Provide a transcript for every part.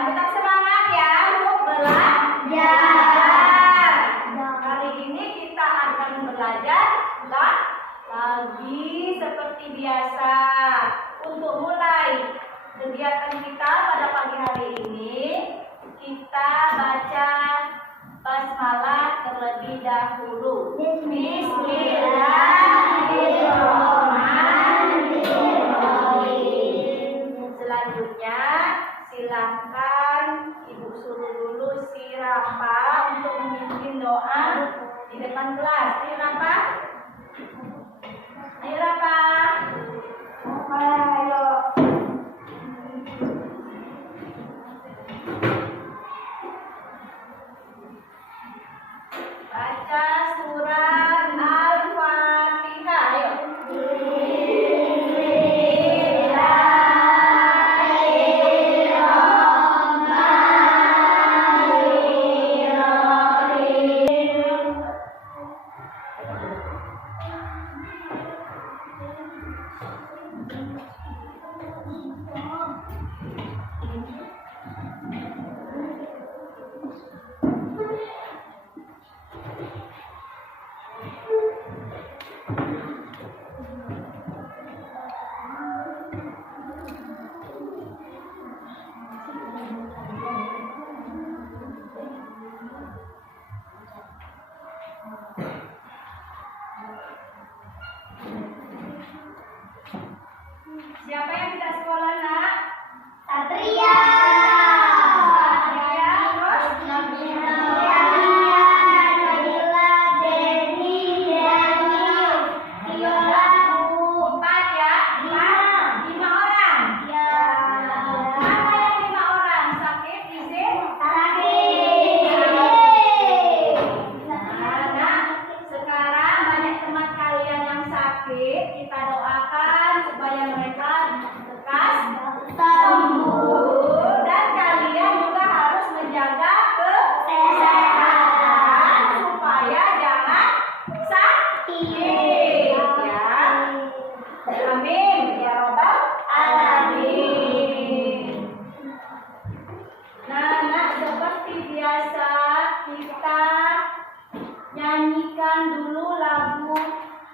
Tetap semangat ya untuk belajar. Hari ini kita akan belajar lagi seperti biasa. Untuk mulai kegiatan kita pada pagi hari ini, kita baca basmalah terlebih dahulu. Bismillahirrahmanirrahim. Selanjutnya silakan Ibu suruh dulu si Rafa untuk memimpin doa di depan kelas. Ayo Rafa. Ayo Rafa. Ayo. Baca surat Al-Fatihah. Ayo. Siapa yang tidak sekolah, Nak? Satria. Satria, terus? Nabila, Denny, Viola, Empat ya? Lima orang? ya, Mana yang 5 orang? Sakit, izin? Nah, sekarang banyak teman kalian yang sakit. Kita doakan supaya mereka lekas sembuh. Dan kalian juga harus menjaga kesehatan supaya jangan sakit. Ya. Amin. Ya Rabbal Alamin. Nah, Nak, seperti biasa kita nyanyikan dulu lagu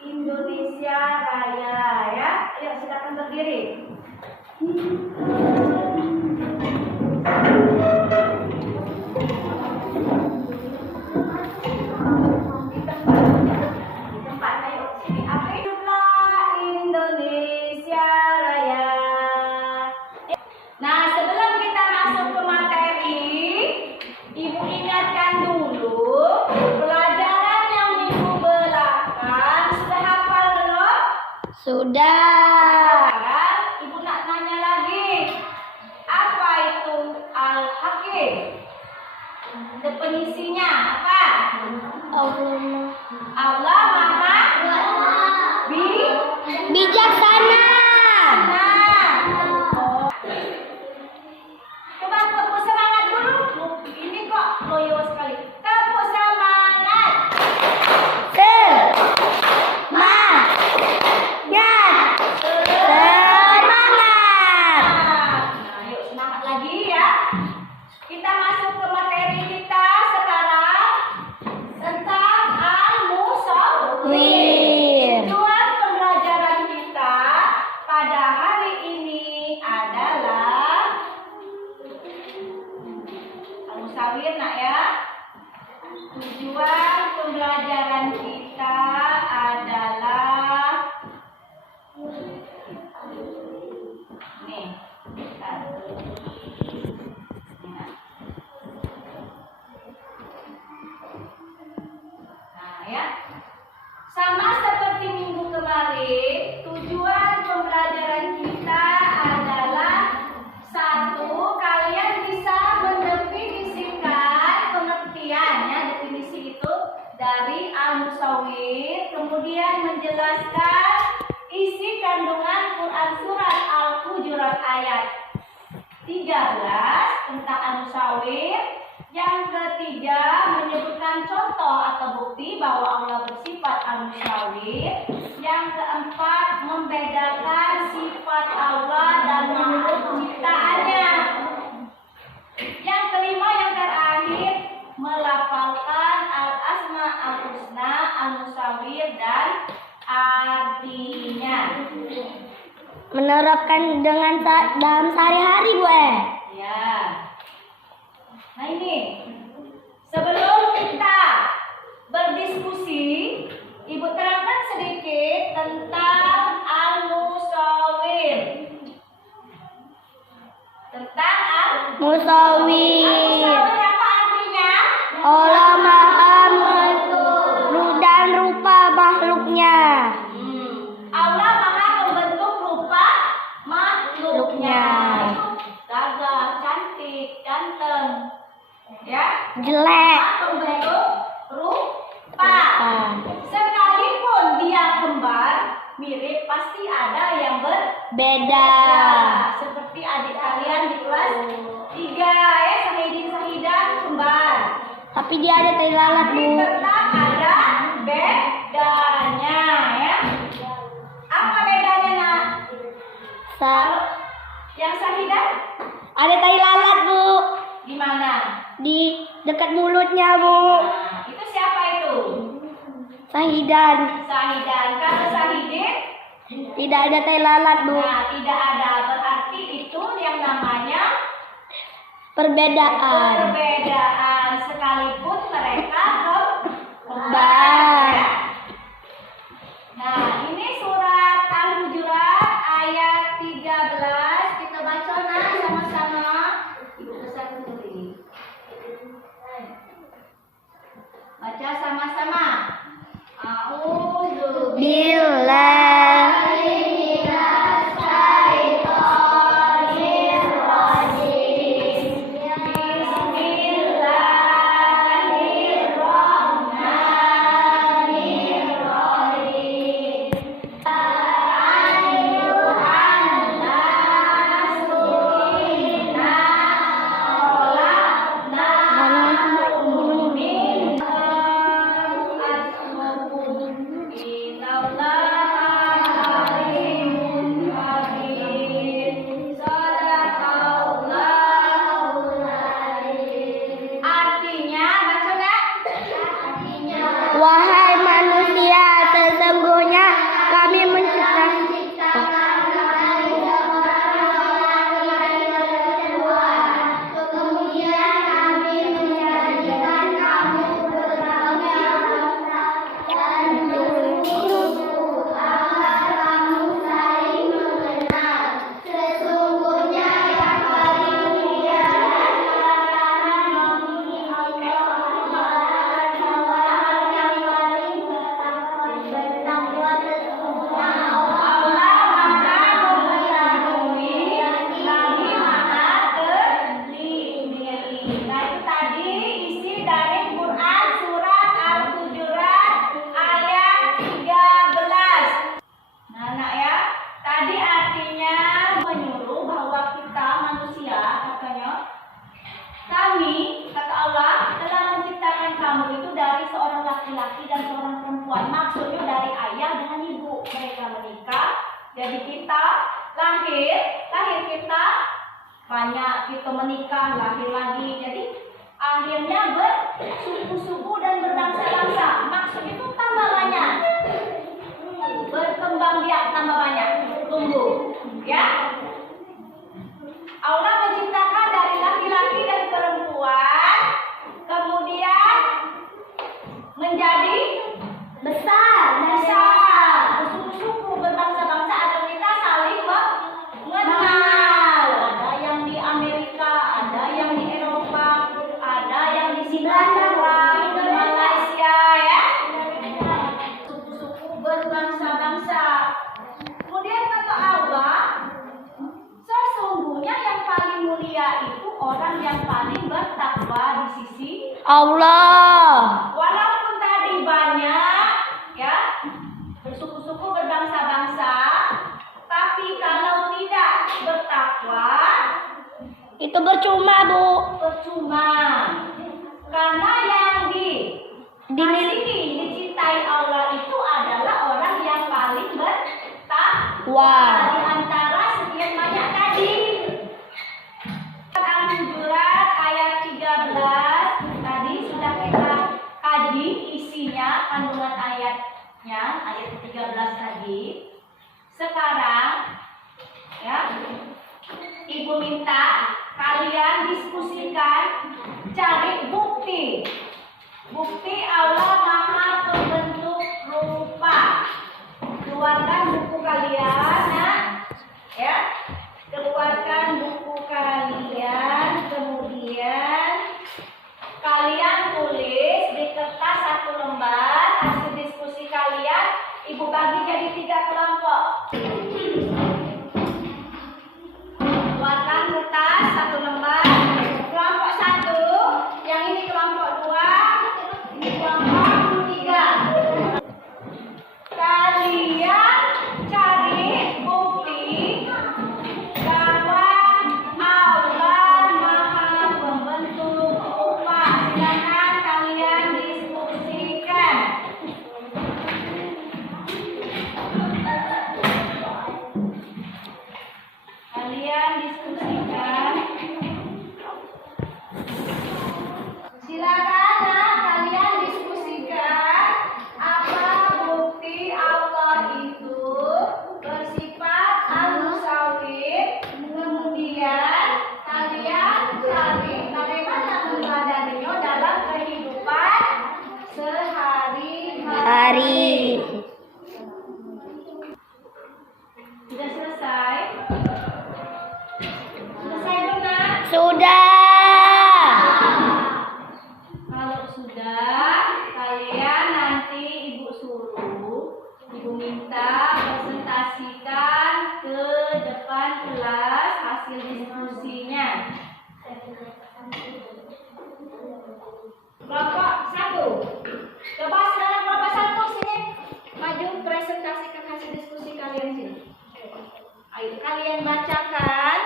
Indonesia Raya ya. Ayo silakan berdiri. Di tempat, ayo sini. Hiduplah Indonesia Raya. Nah, sebelum kita masuk ke materi, Ibu ingatkan dulu pelajaran yang minggu belakang sudah hafal belum? Sudah. Sekarang Ibu nak nanya lagi. Apa itu Al-Hakim? Definisinya apa? Allah Maha Bijaksana. Coba tepuk semangat dulu. Ini kok loyo sekali. Tepuk semangat. Semangat. Nah, yuk semangat lagi ya. Kita masuk ke materi kita sekarang tentang Al-Musawwir. Tujuan pembelajaran kita pada hari ini adalah Al-Musawwir, Nak ya. Tujuan pembelajaran kita adalah nih. Nah, ya. Sama seperti minggu kemarin, tujuan pembelajaran kita adalah satu, kalian bisa mendefinisikan pengertian ya, definisi itu dari Al-Musawwir, kemudian menjelaskan isi kandungan Quran surat Al-Hujurat ayat 13 tentang Al-Musawwir. Yang ketiga, menyebutkan contoh atau bukti bahwa Allah bersifat Al-Musawwir. Yang keempat, membedakan sifat Allah menerapkan dalam sehari-hari, Bu. Ya. Nah ini, sebelum kita berdiskusi, Ibu terangkan sedikit tentang al-musawwir. Tentang Musawwir. al-musawwir apa artinya? Allah Maha membentuk dan rupa makhluknya. Allah Maha membentuk rupa makhluknya. Gagah, cantik, ganteng, ya. Jelek. Membentuk rupa. Sekalipun dia kembar, mirip pasti ada yang Beda. seperti adik kalian di kelas 3 ya, Sahidin kembar. Tapi dia ada tai lalat, Tapi Bu. tetap ada bedanya ya. Apa bedanya, Nak? Yang Sahidah Ada tai lalat, Bu. gimana? Di dekat mulutnya, Bu. Nah, itu siapa itu? Sahidan. Sahidan. Kalau Sahidin, Tidak ada tai lalat, Bu. nah tidak ada. Berarti itu yang namanya Perbedaan. perbedaan, sekalipun mereka Kembar. Nah, ini surat Al-Hujurat ayat 13. Kita baca sama-sama. Ibu besar kembali. Baca sama-sama. A'udzu Billahi Artinya, baca nggak? Wahai manusia, sesungguhnya kami menciptakan maksudnya dari ayah dengan ibu, mereka menikah, jadi kita lahir kita banyak, kita menikah, lahir lagi, jadi akhirnya bersuku-suku dan berbangsa-bangsa. Maksud itu tambah banyak, berkembang biak, tambah banyak, tumbuh, ya. Allah menciptakan dari laki-laki dan perempuan, kemudian menjadi besar, bersuku-suku, berbangsa-bangsa agar kita saling mengenal. Ada yang di Amerika, ada yang di Eropa, ada yang di Singapura, di Malaysia, ya. Suku-suku berbangsa-bangsa. Kemudian kata Allah, sesungguhnya yang paling mulia itu orang yang paling bertakwa di sisi Allah. Walaupun tadi banyak, ya, bersuku-suku berbangsa-bangsa, tapi kalau tidak bertakwa, Itu percuma, Bu. percuma. Karena yang dimiliki, dicintai Allah itu adalah orang yang paling bertakwa di antara sekian banyak tadi. Al-Hujurat ayat 13 tadi sudah kita kaji isinya, kandungan ayatnya, ayat 13 tadi. Sekarang Ibu minta kalian diskusikan, cari bukti. Bukti Allah Maha Pembentuk rupa. Keluarkan buku kalian, nah, ya. Keluarkan buku kalian, kemudian kalian tulis di kertas 1 lembar hasil diskusi kalian. Ibu bagi jadi 3 kelompok. Keluarkan kertas 1 lembar. Kelompok 1, yang ini kelompok 2, ini kelompok 3. Kalian cari bukti bahwa Allah Maha Pembentuk rupa. Silakan kalian diskusikan. Kalian diskusikan. Silakan, nah, kalian diskusikan apa bukti Allah itu bersifat al-musawwir. Kemudian kalian cari bagaimana meneladaninya dalam kehidupan sehari-hari. Sudah selesai? Selesai belum, Nak? Sudah. Kalau sudah, kalian nanti Ibu suruh, Ibu minta presentasikan ke depan kelas hasil diskusinya. Kelompok 1. Coba saudara kelompok 1 sini. Maju presentasikan hasil diskusi kalian sini. Ayo kalian bacakan.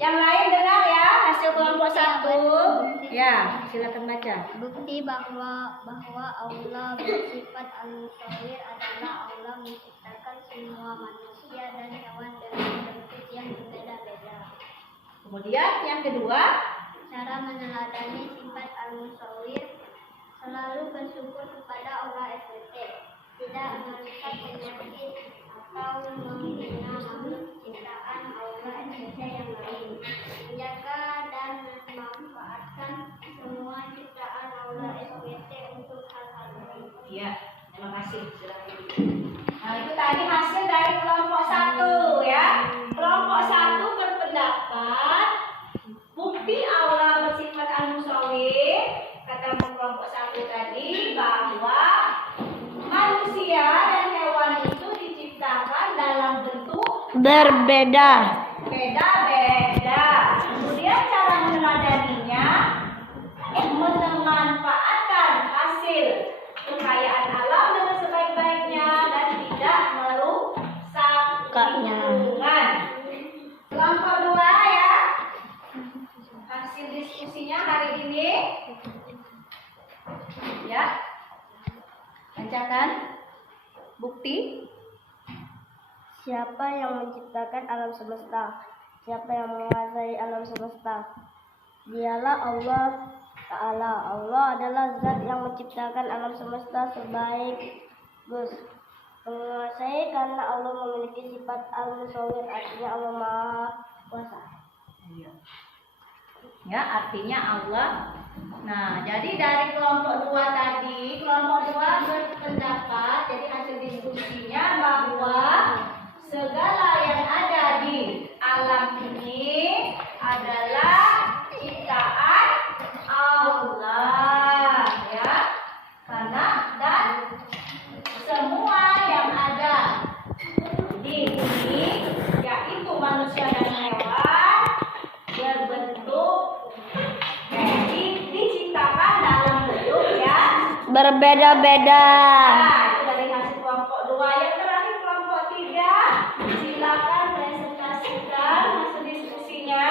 Yang lain dengar ya hasil kelompok 1. Ya, silakan baca. Bukti bahwa Allah bersifat al-musawwir adalah Allah menciptakan semua manusia dan hewan dengan bentuk yang berbeda-beda. Kemudian yang kedua, Cara meneladani sifat al-musawwir, selalu bersyukur kepada Allah SWT, tidak merusak penyakit atau menghina makhluk ciptaan Allah SWT yang lain, menjaga dan memanfaatkan semua ciptaan Allah SWT untuk hal-hal baik. ya, terima kasih. Silakan. Nah, itu tadi hasil dari kelompok 1 ya. Kelompok 1 berpendapat bukti Allah bersifat al-musawwir, kata kelompok 1 tadi, bahwa manusia dan hewan itu diciptakan dalam bentuk Berbeda. beda-beda. Kemudian cara meneladaninya, memanfaatkan hasil kekayaan alam dengan sebaik-baiknya dan tidak merusak lingkungan. Kelompok 2 ya. Hasil diskusinya hari ini. Ya. Bacakan bukti. Siapa yang menciptakan alam semesta? Siapa yang menguasai alam semesta? Dialah Allah Ta'ala. Allah adalah zat yang menciptakan alam semesta sebaik Gus. Menguasai karena Allah memiliki sifat al-musawwir, artinya Allah Maha Kuasa. Ya, artinya Allah. Nah, jadi dari kelompok 2 tadi, kelompok 2 berpendapat, jadi hasil diskusinya bahwa segala yang ada di alam ini adalah ciptaan Allah, ya. Karena dan semua yang ada di bumi, yaitu manusia dan hewan, berbentuk diciptakan dalam bentuk ya Berbeda-beda. Nah, itu dari hasil kelompok 2. Yang terakhir kelompok 3, silakan presentasikan hasil diskusinya.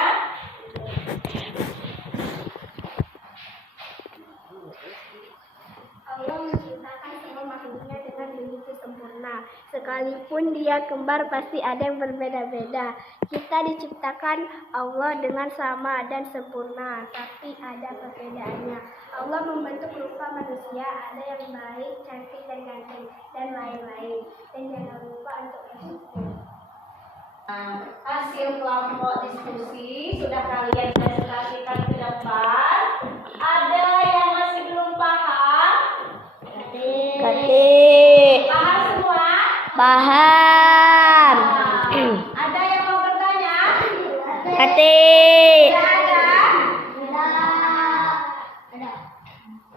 Allah menciptakan semua makhluknya dengan begitu sempurna. Sekalipun dia kembar, pasti ada yang berbeda-beda. Kita diciptakan Allah dengan sama dan sempurna, tapi ada perbedaannya. Allah membentuk rupa manusia, ada yang baik, cantik, dan ganteng, dan lain-lain. Dan jangan lupa untuk bersyukur. Hasil kelompok diskusi sudah kalian presentasikan ke depan. Ada yang masih belum paham? Ketik. Paham semua? Paham. Ada yang mau bertanya? Ketik. Ada?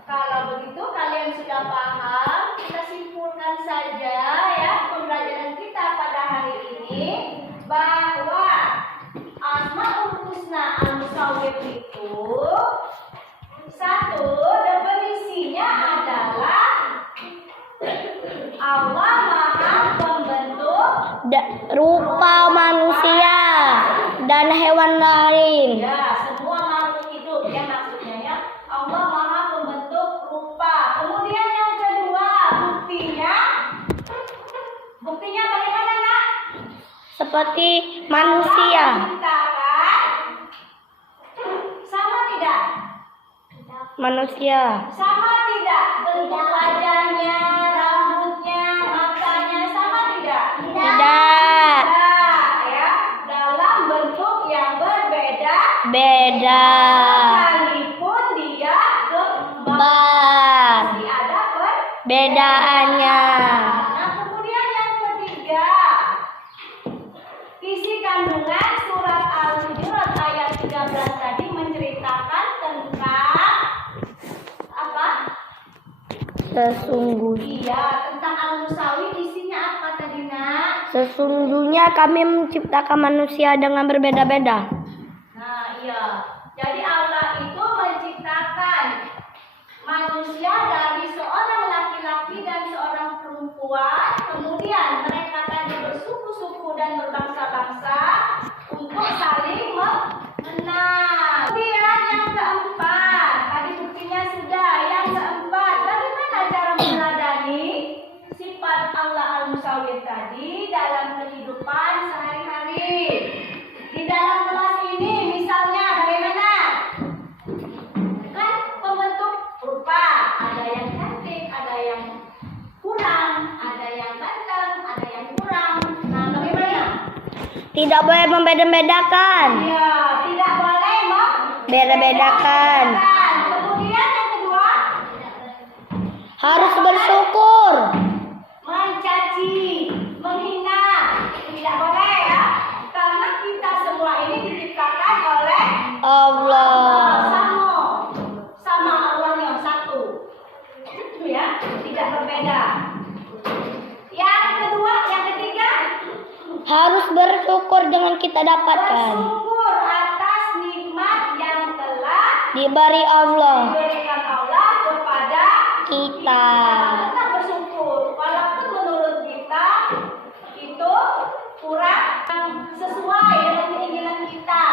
Kalau begitu kalian sudah paham, kita simpulkan saja ya pembelajaran kita pada hari ini bahwa Asmaul Husna Al-Musawwir itu satu, definisinya adalah Allah Maha Pembentuk Rupa manusia dan hewan lain. ya semua makhluk hidup ya maksudnya ya. Allah Maha Pembentuk rupa. Kemudian yang kedua, buktinya bagaimana nak? Seperti manusia. Menciptakan sama tidak? Manusia. Sama tidak? Bentuk wajahnya, rambutnya, matanya sama tidak? Tidak. Tidak, ya. Dalam bentuk yang berbeda. Beda. Sekalipun dia kembar. Bar. Masih ada Bedaannya. Nah, kemudian yang ketiga, isi kandungan surat Al-Hujurat ayat 13 tadi menceritakan tentang apa? Sesungguhnya. Iya, tentang Al-Musawi isinya apa tadi nak? Sesungguhnya kami menciptakan manusia dengan berbeda-beda. Nah, iya. Jadi Allah itu menciptakan manusia dari seorang laki-laki dan seorang perempuan. Kemudian mereka tadi bersuku-suku dan berbangsa-bangsa untuk saling mengenal. Kemudian yang keempat, tadi buktinya sudah. Yang keempat, bagaimana cara meneladani sifat Allah Al-Musawwir tadi dalam kehidupan sehari-hari? Di dalam kelas ini misalnya bagaimana? Kan pembentuk rupa, ada yang cantik, ada yang kurang, ada yang ganteng, ada yang kurang. Nah, bagaimana? Tidak boleh membeda-bedakan. Iya, tidak boleh Beda-bedakan. Kemudian yang kedua, Harus bersyukur. mencaci, menghina, tidak boleh ya. Karena kita semua ini diciptakan oleh Allah. sama Allah yang satu. Itu ya, tidak berbeda. Yang kedua, yang ketiga, Harus bersyukur dengan kita dapatkan. bersyukur atas nikmat yang telah Diberi Allah diberikan Allah kepada kita. Tetap bersyukur, walaupun menurut kita itu kurang sesuai dengan keinginan kita.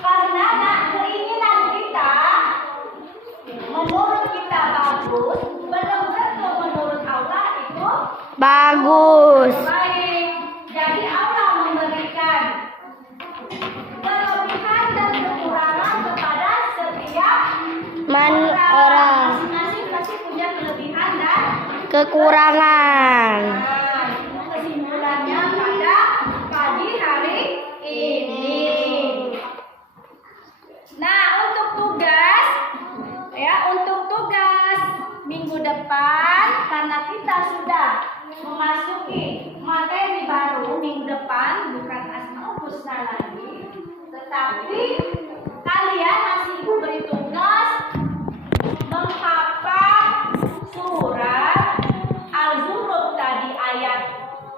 Karena keinginan kita menurut kita bagus, belum tentu menurut Allah itu Bagus. baik. Jadi Allah memberikan kelebihan dan kekurangan kepada setiap Orang. Masing-masing pasti punya kelebihan dan Kekurangan. nah, itu kesimpulannya pada pagi hari ini. Nah, untuk tugas minggu depan karena kita sudah memasuki materi baru minggu depan, bukan Asmaul Husna lagi, tetapi kalian masih diberi tugas menghafal surat Al-Zukhruf tadi ayat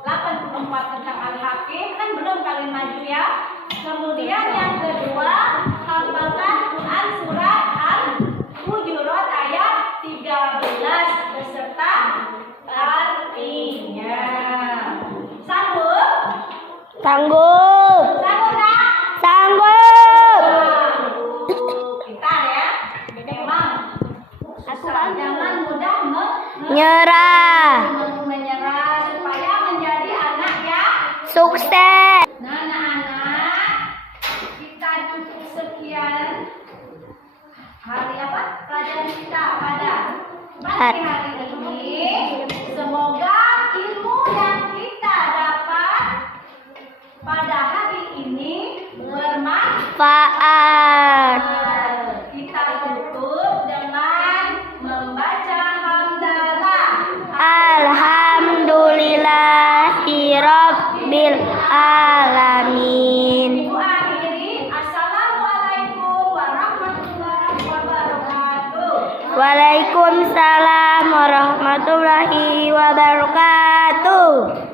84 tentang Al-Hakim, kan belum kalian maju ya. Kemudian yang kedua, hafalkan Quran surat Al-Hujurat ayat 13 beserta artinya. Sanggup? Sanggup. Sanggup tak? Sanggup. Kita ya, memang jangan mudah Nyerah. menyerah supaya menjadi anak yang Sukses. Nah, anak-anak, kita cukup sekian hari pelajaran kita pada pagi hari ini. Semoga ilmu yang kita dapat pada Fa'al. Kita tutup dengan membaca hamdalah. Alhamdulillahi Rabbil Alamin. Ibu akhiri, Assalamualaikum warahmatullahi wabarakatuh. Waalaikumsalam warahmatullahi wabarakatuh.